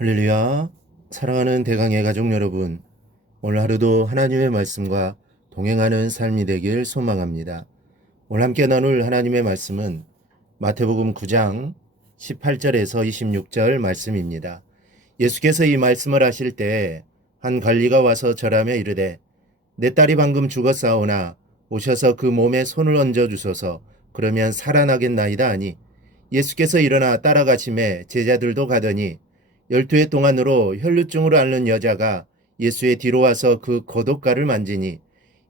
할렐루야. 사랑하는 대강의 가족 여러분, 오늘 하루도 하나님의 말씀과 동행하는 삶이 되길 소망합니다. 오늘 함께 나눌 하나님의 말씀은 마태복음 9장 18절에서 26절 말씀입니다. 예수께서 이 말씀을 하실 때 한 관리가 와서 절하며 이르되 내 딸이 방금 죽었사오나 오셔서 그 몸에 손을 얹어 주소서. 그러면 살아나겠나이다 하니 예수께서 일어나 따라가심에 제자들도 가더니 12해 동안으로 혈루증으로 앓는 여자가 예수의 뒤로 와서 그 겉옷가를 만지니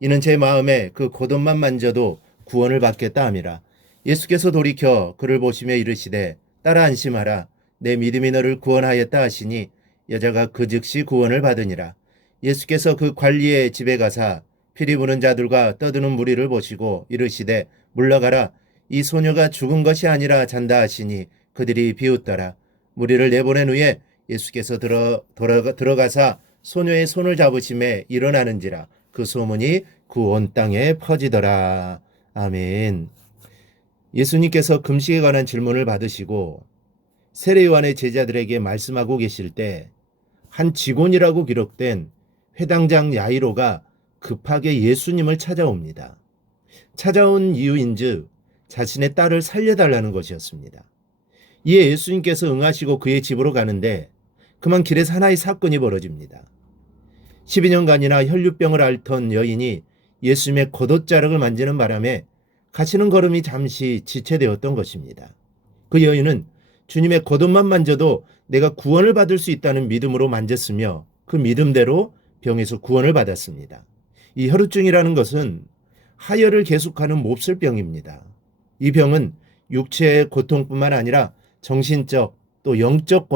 이는 제 마음에 그 겉옷만 만져도 구원을 받겠다 함이라. 예수께서 돌이켜 그를 보시며 이르시되 딸아 안심하라. 내 믿음이 너를 구원하였다 하시니 여자가 그 즉시 구원을 받으니라. 예수께서 그 관리의 집에 가사 피리 부는 자들과 떠드는 무리를 보시고 이르시되 물러가라. 이 소녀가 죽은 것이 아니라 잔다 하시니 그들이 비웃더라. 무리를 내보낸 후에 예수께서 들어가사 소녀의 손을 잡으심에 일어나는지라. 그 소문이 그 온 땅에 퍼지더라. 아멘. 예수님께서 금식에 관한 질문을 받으시고 세례요한의 제자들에게 말씀하고 계실 때 한 직원이라고 기록된 회당장 야이로가 급하게 예수님을 찾아옵니다. 찾아온 이유인즉 자신의 딸을 살려달라는 것이었습니다. 이에 예수님께서 응하시고 그의 집으로 가는데 그만 길에서 하나의 사건이 벌어집니다. 12년간이나 혈류병을 앓던 여인이 예수님의 겉옷자락을 만지는 바람에 가시는 걸음이 잠시 지체되었던 것입니다. 그 여인은 주님의 겉옷만 만져도 내가 구원을 받을 수 있다는 믿음으로 만졌으며 그 믿음대로 병에서 구원을 받았습니다. 이 혈루증이라는 것은 하혈을 계속하는 몹쓸병입니다. 이 병은 육체의 고통뿐만 아니라 정신적 또 영적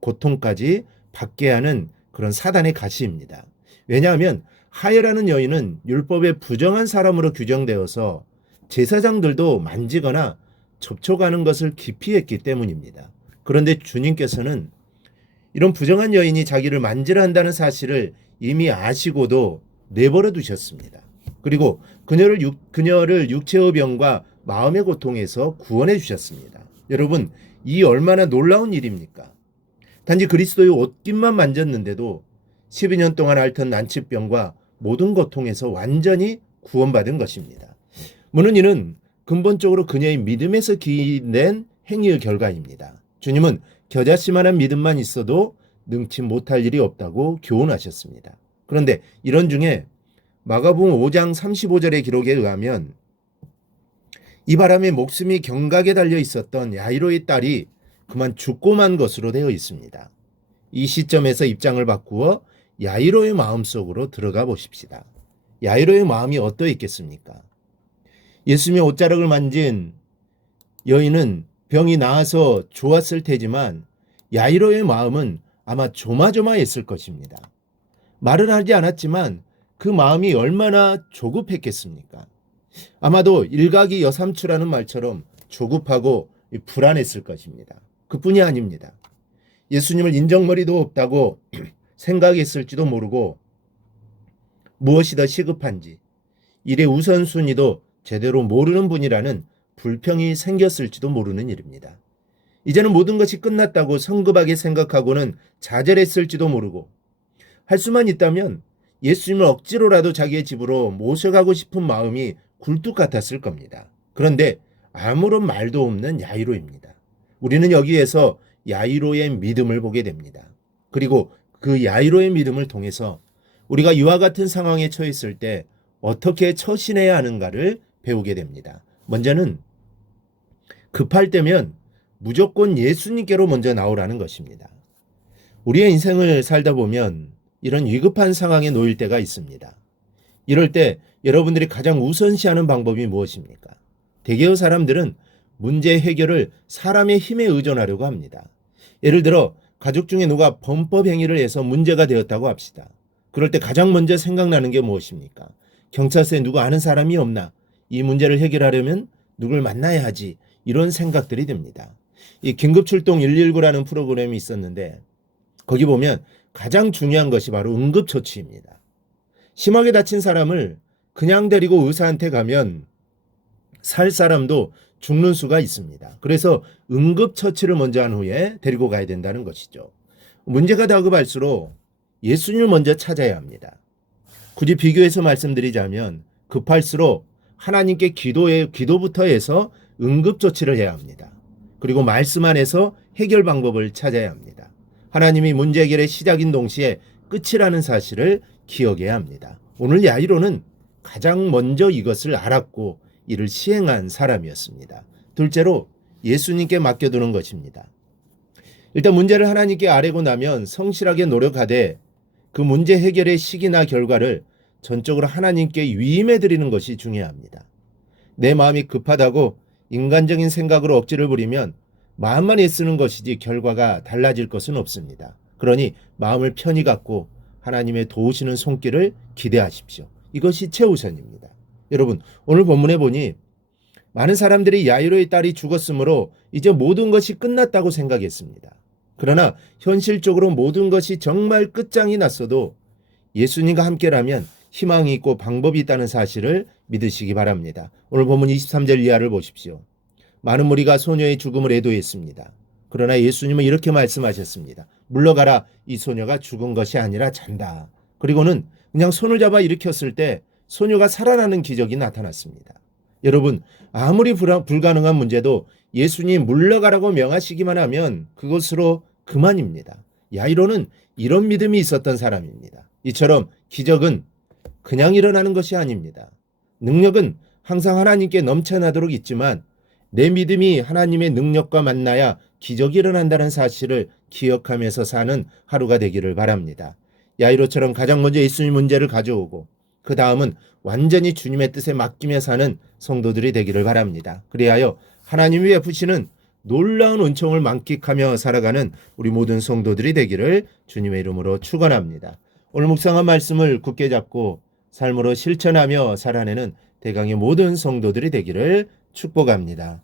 고통까지 받게 하는 그런 사단의 가시입니다. 왜냐하면 하혈하는 여인은 율법에 부정한 사람으로 규정되어서 제사장들도 만지거나 접촉하는 것을 기피했기 때문입니다. 그런데 주님께서는 이런 부정한 여인이 자기를 만지려 한다는 사실을 이미 아시고도 내버려 두셨습니다. 그리고 그녀를 육체의 병과 마음의 고통에서 구원해 주셨습니다. 여러분, 이 얼마나 놀라운 일입니까? 단지 그리스도의 옷깃만 만졌는데도 12년 동안 앓던 난치병과 모든 고통에서 완전히 구원받은 것입니다. 물론 이는 근본적으로 그녀의 믿음에서 기인된 행위의 결과입니다. 주님은 겨자씨만한 믿음만 있어도 능치 못할 일이 없다고 교훈하셨습니다. 그런데 이런 중에 마가복음 5장 35절의 기록에 의하면 이 바람에 목숨이 경각에 달려 있었던 야이로의 딸이 그만 죽고 만 것으로 되어 있습니다. 이 시점에서 입장을 바꾸어 야이로의 마음속으로 들어가 보십시다. 야이로의 마음이 어떠했겠습니까? 예수님의 옷자락을 만진 여인은 병이 나아서 좋았을 테지만 야이로의 마음은 아마 조마조마했을 것입니다. 말은 하지 않았지만 그 마음이 얼마나 조급했겠습니까? 아마도 일각이 여삼추라는 말처럼 조급하고 불안했을 것입니다. 그뿐이 아닙니다. 예수님을 인정머리도 없다고 생각했을지도 모르고 무엇이 더 시급한지 일의 우선순위도 제대로 모르는 분이라는 불평이 생겼을지도 모르는 일입니다. 이제는 모든 것이 끝났다고 성급하게 생각하고는 좌절했을지도 모르고 할 수만 있다면 예수님을 억지로라도 자기의 집으로 모셔가고 싶은 마음이 굴뚝 같았을 겁니다. 그런데 아무런 말도 없는 야이로입니다. 우리는 여기에서 야이로의 믿음을 보게 됩니다. 그리고 그 야이로의 믿음을 통해서 우리가 이와 같은 상황에 처했을 때 어떻게 처신해야 하는가를 배우게 됩니다. 먼저는 급할 때면 무조건 예수님께로 먼저 나오라는 것입니다. 우리의 인생을 살다 보면 이런 위급한 상황에 놓일 때가 있습니다. 이럴 때 여러분들이 가장 우선시하는 방법이 무엇입니까? 대개의 사람들은 문제 해결을 사람의 힘에 의존하려고 합니다. 예를 들어 가족 중에 누가 범법 행위를 해서 문제가 되었다고 합시다. 그럴 때 가장 먼저 생각나는 게 무엇입니까? 경찰서에 누구 아는 사람이 없나? 이 문제를 해결하려면 누굴 만나야 하지. 이런 생각들이 듭니다. 이 긴급출동 119라는 프로그램이 있었는데 거기 보면 가장 중요한 것이 바로 응급처치입니다. 심하게 다친 사람을 그냥 데리고 의사한테 가면 살 사람도 죽는 수가 있습니다. 그래서 응급처치를 먼저 한 후에 데리고 가야 된다는 것이죠. 문제가 다급할수록 예수님을 먼저 찾아야 합니다. 굳이 비교해서 말씀드리자면 급할수록 하나님께 기도부터 해서 응급조치를 해야 합니다. 그리고 말씀 안에서 해결 방법을 찾아야 합니다. 하나님이 문제 해결의 시작인 동시에 끝이라는 사실을 기억해야 합니다. 오늘 야이로는 가장 먼저 이것을 알았고 이를 시행한 사람이었습니다. 둘째로 예수님께 맡겨두는 것입니다. 일단 문제를 하나님께 아뢰고 나면 성실하게 노력하되 그 문제 해결의 시기나 결과를 전적으로 하나님께 위임해 드리는 것이 중요합니다. 내 마음이 급하다고 인간적인 생각으로 억지를 부리면 마음만 애쓰는 것이지 결과가 달라질 것은 없습니다. 그러니 마음을 편히 갖고 하나님의 도우시는 손길을 기대하십시오. 이것이 최우선입니다. 여러분, 오늘 본문에 보니 많은 사람들이 야이로의 딸이 죽었으므로 이제 모든 것이 끝났다고 생각했습니다. 그러나 현실적으로 모든 것이 정말 끝장이 났어도 예수님과 함께라면 희망이 있고 방법이 있다는 사실을 믿으시기 바랍니다. 오늘 본문 23절 이하를 보십시오. 많은 무리가 소녀의 죽음을 애도했습니다. 그러나 예수님은 이렇게 말씀하셨습니다. 물러가라, 이 소녀가 죽은 것이 아니라 잔다. 그리고는 그냥 손을 잡아 일으켰을 때 소녀가 살아나는 기적이 나타났습니다. 여러분, 아무리 불가능한 문제도 예수님 물러가라고 명하시기만 하면 그것으로 그만입니다. 야이로는 이런 믿음이 있었던 사람입니다. 이처럼 기적은 그냥 일어나는 것이 아닙니다. 능력은 항상 하나님께 넘쳐나도록 있지만 내 믿음이 하나님의 능력과 만나야 기적이 일어난다는 사실을 기억하면서 사는 하루가 되기를 바랍니다. 야이로처럼 가장 먼저 예수님 문제를 가져오고 그 다음은 완전히 주님의 뜻에 맡기며 사는 성도들이 되기를 바랍니다. 그리하여 하나님이 베푸시는 놀라운 은총을 만끽하며 살아가는 우리 모든 성도들이 되기를 주님의 이름으로 축원합니다. 오늘 묵상한 말씀을 굳게 잡고 삶으로 실천하며 살아내는 대강의 모든 성도들이 되기를 축복합니다.